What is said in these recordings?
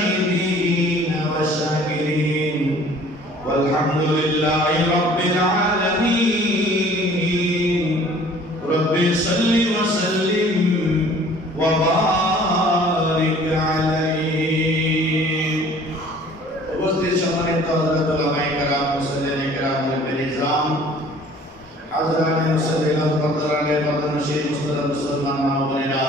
الشاهدين والشاكرين والحمد لله رب العالمين رب صل وسلم وبارك عليه উপস্থিত সম্মানিত হযরত উলামায়ে কেরাম মুসল্লিনে কেরাম মুরব্বিয়ে নিজাম হাজরাতে মুসল্লিন পর্দারে পর্দানশীল মুসলমান মুসলমান মা ও বোনেরা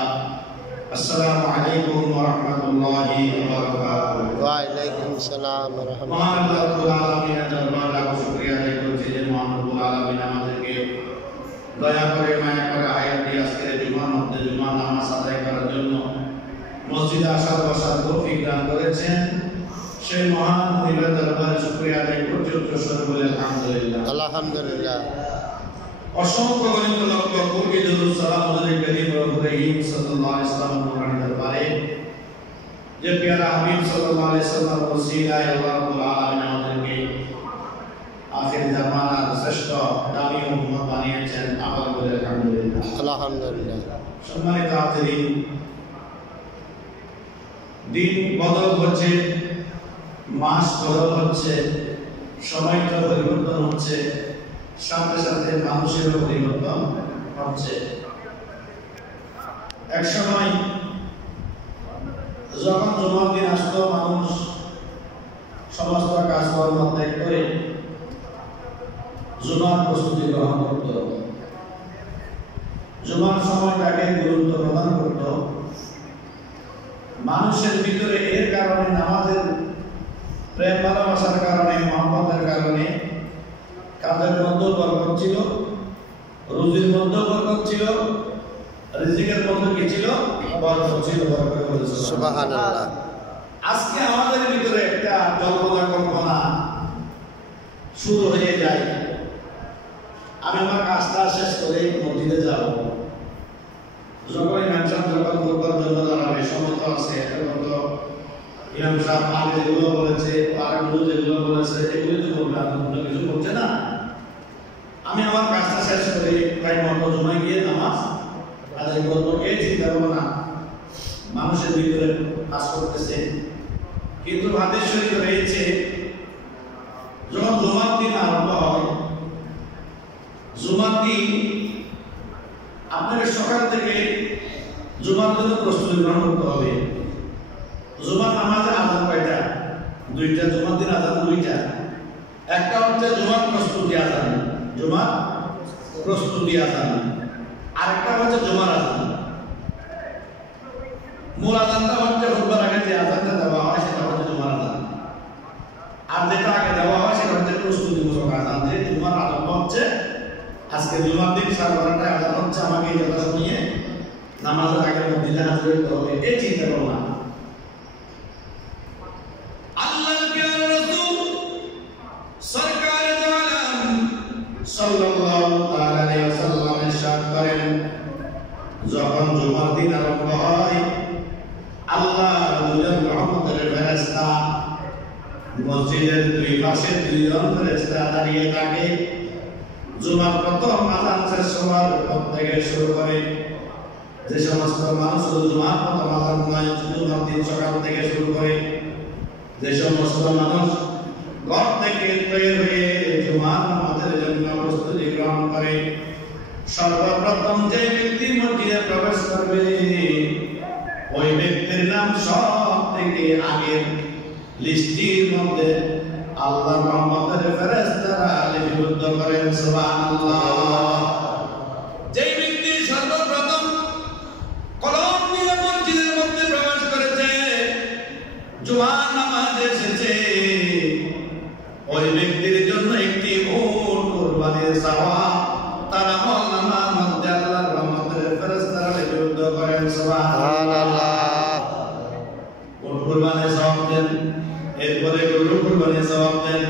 আসসালামু আলাইকুম ওয়া রাহমাতুল্লাহি ওয়া বারাকাতুহু ওয়া আলাইকুম আসসালাম ওয়া রাহমাতুল্লাহ। মহান রব্বুল আলামিনের দরবারে লাখ শুকরিয়া আদায় করছি যে মহান রব্বুল আলামিন আমাদেরকে দয়া করে মায়া করে হায়াত দিয়ে আজকের জুমার মধ্যে জুমা নামাজ আদায় করার জন্য মসজিদে আসার বসার তৌফিক দান করেছেন। সেই মহান মহিলার দরবারে শুকরিয়া আদায় করছি উচ্চস্বরে বলে আলহামদুলিল্লাহ আলহামদুলিল্লাহ। অসংখ্য গণিত লক্ষ কোটি দরুদ সালাম আলাইহি করিম রহিম সাল্লাল্লাহু আলাইহি ওয়াসাল্লাম নূরানি দরবারে যে প্যারা হাবিব সাল্লাল্লাহু আলাইহি ওয়াসাল্লাম ওসিলায় আল্লাহ রাব্বুল আলামিন আমাদেরকে আখির জামানার শ্রেষ্ঠ দামি উম্মত বানিয়েছেন। আবার বলে আলহামদুলিল্লাহ আলহামদুলিল্লাহ। সম্মানিত হাজিরিন, দিন বদল হচ্ছে, মাস বদল হচ্ছে, সময়টা পরিবর্তন হচ্ছে, সাথে সাথে মানুষেরও পরিবর্তন হচ্ছে। এক সময় যখন জুমার দিন আসতো মানুষ সমস্ত কাজকর্ম ত্যাগ করে জুমার প্রস্তুতি গ্রহণ করত, জুমার সময়টাকে গুরুত্ব প্রদান করত। মানুষের ভিতরে এর কারণে নামাজের প্রেম ভালোবাসার কারণে মহব্বতের কারণে কাজের মধ্যে বরকত ছিল, রুজির মধ্যে বরকত ছিল, রিজিকের মধ্যে কি ছিল? বরকত ছিল। সুবহানাল্লাহ। আজকে আমাদের ভিতরে একটা কল্পনা কল্পনা শুরু হয়ে যায়, আমি আমার কাজটা শেষ করে মসজিদে যাব। যখন ইমাম সাহেব যখন খুতবার জন্য দাঁড়াবে, সময় তো আছে, এখন তো ইমাম সাহেব আগে যেগুলো বলেছে আর যেগুলো বলেছে এগুলো তো বলবে, অন্য কিছু বলছে না। আমি আমার কাজটা শেষ করে টাইম মতো জমা গিয়ে নামাজ আদায় করবো, এই চিন্তা ভাবনা মানুষের ভিতরে কাজ করতেছে। কিন্তু হাদিস শরীফে রয়েছে যখন জুমার দিন আরম্ভ হয়, জুমার দিন আপনাকে সকাল থেকে জুমার জন্য প্রস্তুতি গ্রহণ করতে হবে। জুমার নামাজের আযান কয়টা? দুইটা। জুমার দিন আযান দুইটা। একটা হচ্ছে জুমার প্রস্তুতি আযান, জুমার প্রস্তুতি আযান, আরেকটা হচ্ছে জুমার আযান। মূল আযানটা হচ্ছে খুতবার আগে যে আযানটা দেওয়া হয় সেটা হচ্ছে জুমার আযান, আর যেটা আগে দেওয়া হয় সেটা হচ্ছে প্রস্তুতিমূলক আযান। যে জুমার আরম্ভ হচ্ছে, আজকে জুমার দিন সারা ঘন্টায় আযান হচ্ছে, আমাকে এই কথা শুনিয়ে নামাজের আগে মসজিদে হাজির হতে হবে, এই চিন্তা করো না। আল্লাহর প্রিয় রাসূল সরকারে দো আলম সাল্লাল্লাহু তাআলা আলাইহি ওয়াসাল্লাম ইরশাদ করেন, যখন জুমার দিন আরম্ভ হয়, আল্লাহ দুজন রহমতের ফেরেশতা মসজিদের দুই পাশে দুইজন ফেরেশতা দাঁড়িয়ে থাকে। জুমার প্রথম আযান শেষ হওয়ার পর থেকে শুরু করে যে সমস্ত মানুষ জুমার প্রথম আযান নয়, জুমার দিন সকাল থেকে শুরু করে যে সমস্ত মানুষ ঘর থেকে তৈরি হয়ে জুমার নামাজের জন্য প্রস্তুতি গ্রহণ করে, সর্বপ্রথম যে ব্যক্তি মসজিদে প্রবেশ করবে ওই ব্যক্তির নাম সব থেকে আগের লিস্টির মধ্যে আল্লাহর রহমতের ফেরেশতারা লিপিবদ্ধ করেন। সুবহানাল্লাহ। যেই ব্যক্তি সর্বপ্রথম কলম নিয়ে মসজিদের মধ্যে প্রবেশ করেছে, জুমার নামাজে এসেছে, ওই ব্যক্তির জন্য একটি উট কুরবানির সওয়াব তার আমলনামার মধ্যে আল্লাহর রহমতের ফেরেশতারা লিপিবদ্ধ করেন। সুবহানাল্লাহ। উট কুরবানির সওয়াব দেন, এরপরে গরু কুরবানির সওয়াব দেন,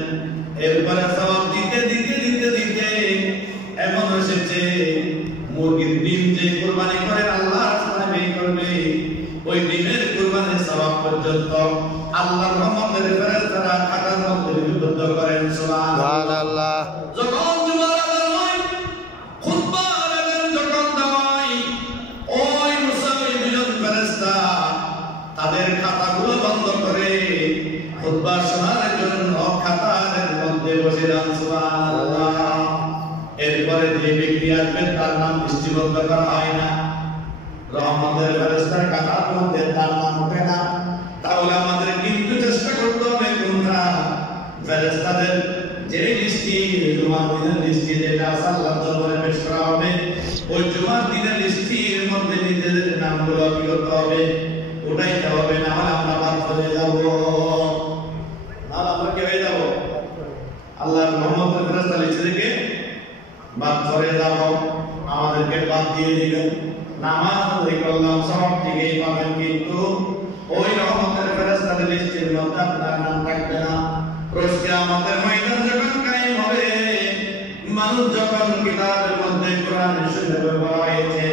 এরপরে সওয়াব দিতে দিতে দিতে দিতে এমন এসেছে মুরগির ডিম যে কুরবানি করে আল্লাহর রাস্তায় ব্যয় করবে, ওই ডিমের কুরবানির সওয়াব পর্যন্ত আল্লাহর রহমতের ফেরেশতারা খাতার মধ্যে লিপিবদ্ধ করেন। সুবহানাল্লাহ। যখন জুমার আযান হয়, খুতবার আযান যখন দেওয়া হয়, ওই মুসাফির দুজন ফেরেশতা তাদের খাতাগুলো বন্ধ করে খুতবা শোনার জন্য খাতার মধ্যে বসে যান সুবহানাল্লাহ। এরপরে যে ব্যক্তি আসবে তার নাম দৃষ্টিবদ্ধ করা হয় না, রহমতের ফেরেশতার খাতার মধ্যে তার নাম ওঠে না। তাহলে আমাদের কিন্তু চেষ্টা করতে হবে কোনটা ফেরেশতাদের যে লিস্টি জুমার দিনের লিস্টি যেটা আল্লাহর দরবারে পেশ করা হবে, ওই জুমার দিনের লিস্টির মধ্যে নিজেদের নামগুলো কি করতে হবে, ওটাইতে হবে, না হলে আমরা বাদ হয়ে যাব, নাহলে আমরা কি হয়ে যাব, আল্লাহর রহমতের ফেরেশতা লিখে রেখে বাদ হয়ে যাব, আমাদেরকে বাদ দিয়ে দিবেন। নামাজ আদায় করলাম সব ঠিকই পাবেন, কিন্তু ওই রহমতের ফেরেশতাদের লিস্টের মধ্যে আপনার নাম থাকবে না। রোজ কিয়ামতের ময়দান যখন কায়েম হবে, মানুষ যখন কিতাবের মধ্যে কোরআন শরীফে বলা হয়েছে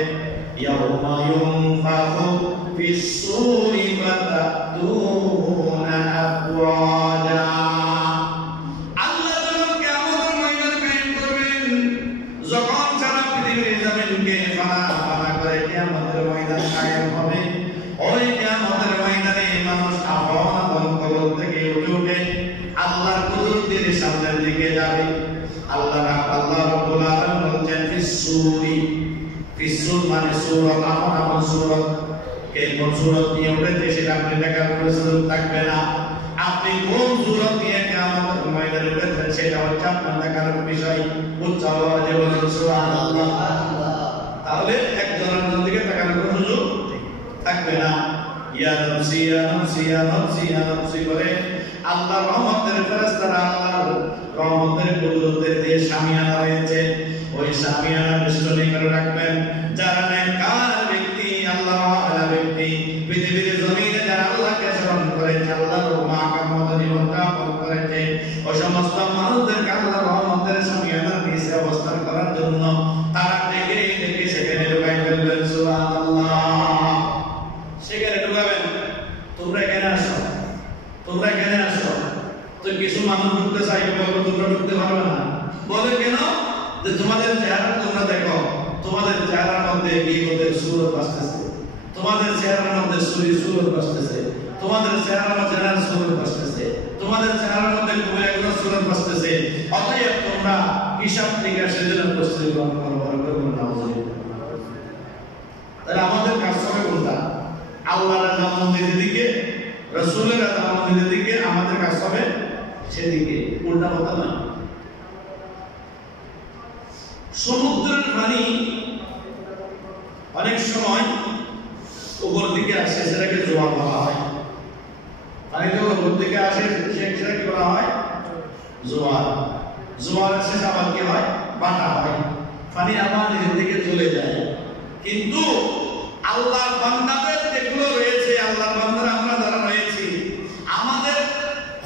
ইয়াউমা ইউনফাখু ফিস-সূরি ফাতাতুনা আফওয়াজা, আল্লাহ যখন কিয়ামতের ময়দান কায়েম করবেন, যখন সারা পৃথিবীর জমিনকে ফানা করে কিয়ামতের ময়দান কায়েম হবে, ওই কিয়ামতের ময়দানে মানুষ আপন কবর থেকে উঠে আল্লাহর কুদরতের সামনের দিকে যাবে। আল্লাহ রাব্বুল আলামিন বলেন ফিস-সূরি, ফিস-সূর মানে সূরত, আপন সূরত, কোন সূরত নিয়ে উঠেছে সেটা আপনি দেখার কোনো সুযোগ থাকবে না। আপনি কোন সূরত নিয়ে কিয়ামতের ময়দানে উঠেছেন সেটা হচ্ছে আপনার দেখার বিষয়। উচ্চ আওয়াজে বলুন সুবহানাল্লাহ। তাহলে একজনের দিকে তাকানোর কোনো সুযোগ থাকবে না। ইয়া নাফসি ইয়া নাফসি ইয়া নাফসি ইয়া নাফসি করে আল্লাহর রহমতের ফেরেশতারা আল্লাহর রহমতের কুদরতের যে শামিয়ানা রয়েছে, ওই শামিয়ানা বেষ্টনী করে রাখবেন। যারা নেককার ব্যক্তি, আল্লাহর ওয়ালা ব্যক্তি, পৃথিবীর জমিনে যারা আল্লাহকে স্মরণ করেছে, আল্লাহর মাহকামত জীবন যাপন করেছে, ওই সমস্ত মানুষদেরকে আল্লাহর রহমতের শামিয়ানার নিচে অবস্থান করার জন্য তারা ডেকে ডেকে সেখানে ঢুকাই ফেলবেন। সুবহানাল্লাহ। সেখানে ঢুকাবেন, তোমরা এখানে আসো, তোমরা এখানে আসো। তো কিছু মানুষ ঢুকতে চাইবে, বলবো তোমরা ঢুকতে পারবে না। বলে কেন? যে তোমাদের চেহারা তোমরা দেখো, তোমাদের চেহারার মধ্যে বিপদের সুরত আসতেছে, তোমাদের চেহারার মধ্যে সুরত আসতেছে, তোমাদের চেহারার মধ্যে জেনার সুরত আসতেছে, তোমাদের চেহারার মধ্যে কুমিরের সুরত আসতেছে। অতএব তোমরা হিসাব থেকে সেজন্য প্রস্তুতি গ্রহণ করো। তাহলে আমাদের কাজ হবে কোনটা? আল্লাহর নাম মন্দিরের দিকে, রাসূলের নাম মন্দিরের দিকে আমাদের কাজ হবে সেদিকে, উল্টা কথা না। সমুদ্রের পানি অনেক সময় উপর দিকে আসে, সেটাকে জোয়ার বলা হয়। পানি যখন উপর দিকে আসে সেটাকে বলা হয় জোয়ার। জোয়ার শেষে আবার কি হয়? বাটা হয়, পানি আবার নিজের দিকে চলে যায়। কিন্তু আল্লাহর বান্দাদের যেগুলো রয়েছে, আল্লাহর বান্দারা আমরা যারা রয়েছি, আমাদের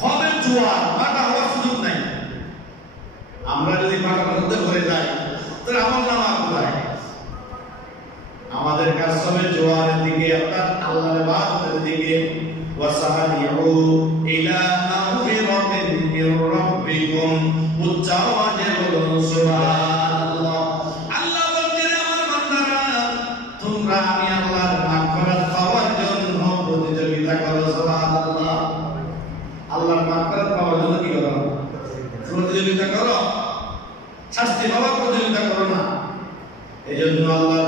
হবে জোয়ার, বাটা হওয়ার সুযোগ নাই। আমরা যদি বাটার মধ্যে ভরে যাই তাহলে আমার নাম আর কোথায়? আমাদের কাজ হবে জোয়ারের দিকে, অর্থাৎ আল্লাহর ইবাদতের দিকে। ওয়াসারিউ ইলা মাগফিরাতিন মির রাব্বিকুম, উচ্চ আওয়াজে বলুন সুবহানাল্লাহ। আল্লাহ বলছেন আমার বান্দারা, তোমরা আমি আল্লাহর মাগফিরাত পাওয়ার জন্য প্রতিযোগিতা করো। সুবহানাল্লাহ। আল্লাহর মাগফিরাত পাওয়ার জন্য কি করো? প্রতিযোগিতা করো, শাস্তি পাওয়ার প্রতিযোগিতা করো না। এজন্য আল্লাহর